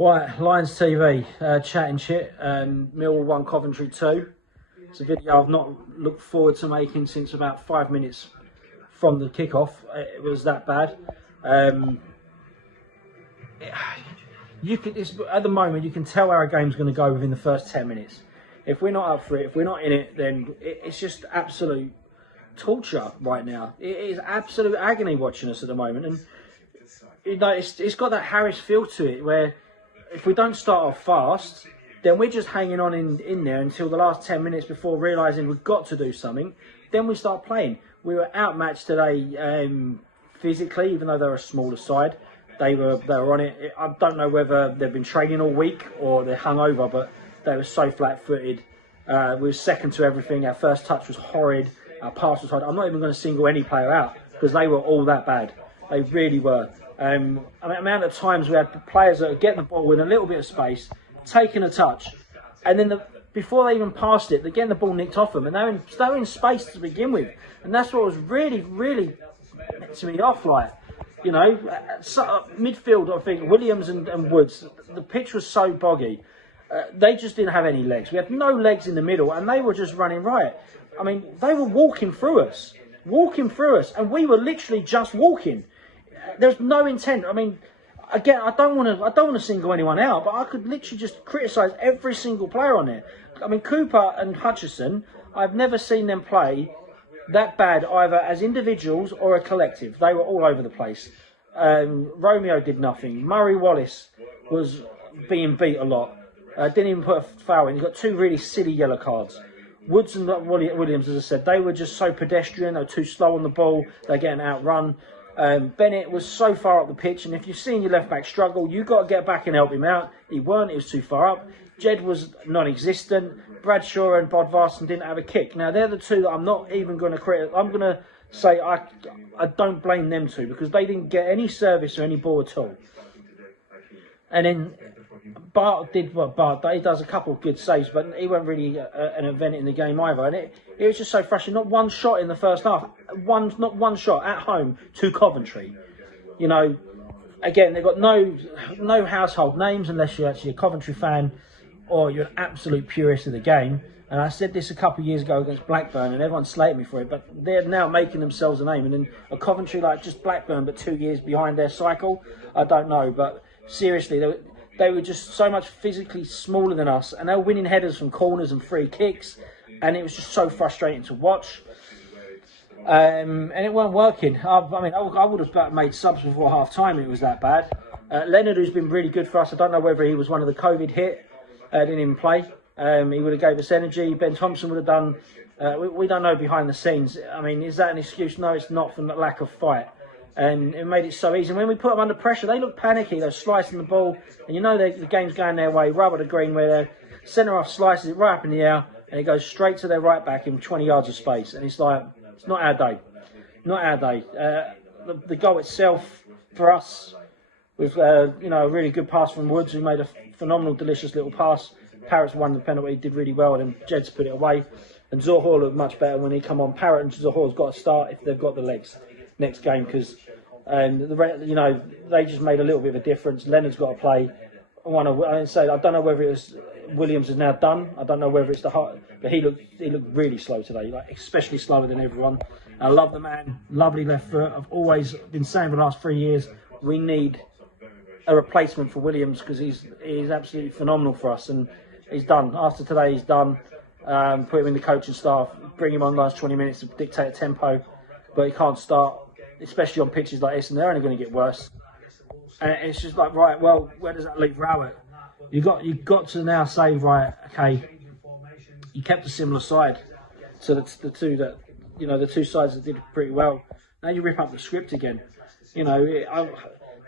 Right, Lions TV, chatting Chit, Millwall 1, Coventry 2. It's a video I've not looked forward to making since about 5 minutes from the kickoff. It was that bad. At the moment, you can tell how a game's going to go within the first 10 minutes. If we're not up for it, if we're not in it, then it's just absolute torture right now. It is absolute agony watching us at the moment. And you know, it's got that Harris feel to it, where if we don't start off fast, then we're just hanging on in there until the last 10 minutes before realising we've got to do something. Then we start playing. We were outmatched today physically, even though they're a smaller side. They were on it. I don't know whether they've been training all week or they're hungover, but they were so flat-footed. We were second to everything. Our first touch was horrid. Our pass was horrid. I'm not even going to single any player out because they were all that bad. They really were. The amount of times we had players that are getting the ball in a little bit of space, taking a touch, and then before they even passed it, they're getting the ball nicked off them, and they're in space to begin with. And that's what was really, really to me off, like, you know, midfield, I think, Williams and Woods, the pitch was so boggy. They just didn't have any legs. We had no legs in the middle, and they were just running riot. I mean, they were walking through us, and we were literally just walking. There's no intent. I mean, again, I don't want to single anyone out, but I could literally just criticise every single player on there. I mean, Cooper and Hutchison, I've never seen them play that bad either as individuals or a collective. They were all over the place. Romeo did nothing. Murray Wallace was being beat a lot. Didn't even put a foul in. He got 2 really silly yellow cards. Woods and Williams, as I said, they were just so pedestrian. They were too slow on the ball. They're getting outrun. Bennett was so far up the pitch, and if you've seen your left back struggle, you've got to get back and help him out. He weren't, he was too far up. Jed was non-existent. Bradshaw and Bodvarsson didn't have a kick. Now, they're the two that I'm not even going to credit. I'm going to say I don't blame them two, because they didn't get any service or any ball at all. And then Bart did what Bart does. He does a couple of good saves, but he wasn't really an event in the game either. And it was just so frustrating. Not one shot in the first half. Not one shot at home to Coventry. You know, again, they've got no household names unless you're actually a Coventry fan or you're an absolute purist of the game. And I said this a couple of years ago against Blackburn, and everyone slated me for it, but they're now making themselves a name. And then a Coventry like just Blackburn, but 2 years behind their cycle, I don't know. But seriously, they were just so much physically smaller than us, and they were winning headers from corners and free kicks, and it was just so frustrating to watch. And it weren't working. I would have made subs before half time. It was that bad. Leonard, who's been really good for us, I don't know whether he was one of the COVID hit. Didn't even play. He would have gave us energy. Ben Thompson would have done. We don't know behind the scenes. I mean, is that an excuse? No, it's not, for the lack of fight. And it made it so easy. And when we put them under pressure, they look panicky. They're slicing the ball, and you know the game's going their way. Right at the green, where their centre half slices it right up in the air, and it goes straight to their right back in 20 yards of space. And it's like, it's not our day. Not our day. The goal itself for us was, a really good pass from Woods, who made a phenomenal, delicious little pass. Parrott's won the penalty, did really well, and then Jed's put it away. And Zohor looked much better when he come on. Parrott and Zohor's got to start if they've got the legs next game, because they just made a little bit of a difference. Leonard's got to play. I don't know whether it was Williams is now done. I don't know whether it's the heart, but he looked really slow today, like especially slower than everyone. I love the man, lovely left foot. I've always been saying for the last 3 years, we need a replacement for Williams, because he's absolutely phenomenal for us, and he's done. After today, he's done. Put him in the coaching staff, bring him on last 20 minutes to dictate a tempo, but he can't start, especially on pitches like this, and they're only going to get worse. And it's just like, right, well, where does that leave Rowett? You've got to now say, right, okay, you kept a similar side to the two sides that did pretty well. Now you rip up the script again.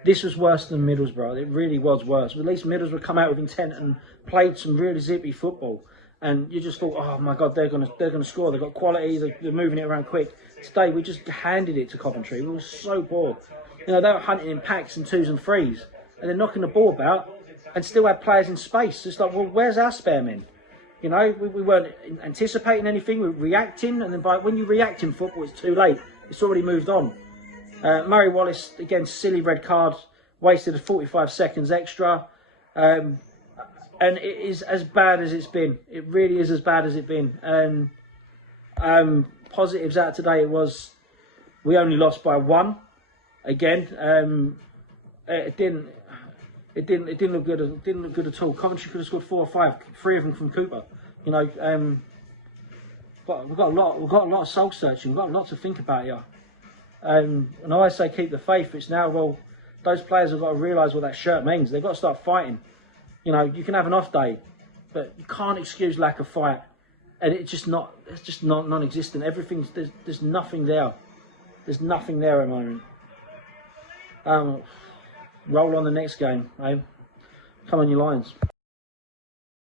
This was worse than Middlesbrough. It really was worse. At least Middlesbrough come out with intent and played some really zippy football. And you just thought, oh my God, they're gonna score. They've got quality. They're moving it around quick. Today we just handed it to Coventry. We were so poor. They were hunting in packs and 2s and 3s, and they're knocking the ball about, and still had players in space. It's like, well, where's our spare men? We weren't anticipating anything. We were reacting, and then when you react in football, it's too late. It's already moved on. Murray Wallace, again, silly red card, wasted 45 seconds extra. and it is as bad as it's been. It really is as bad as it's been. And positives out today, it was we only lost by 1. Again, it didn't look good. It didn't look good at all. Coventry could have scored 4 or 5, 3 of them from Cooper. You know, but we've got a lot of soul searching. We've got a lot to think about here. And I always say keep the faith. It's now, well, those players have got to realise what that shirt means. They've got to start fighting. You know, you can have an off day, but you can't excuse lack of fight. And it's just non-existent. Everything's there's nothing there. There's nothing there at the moment. Roll on the next game, eh? Come on, you Lions.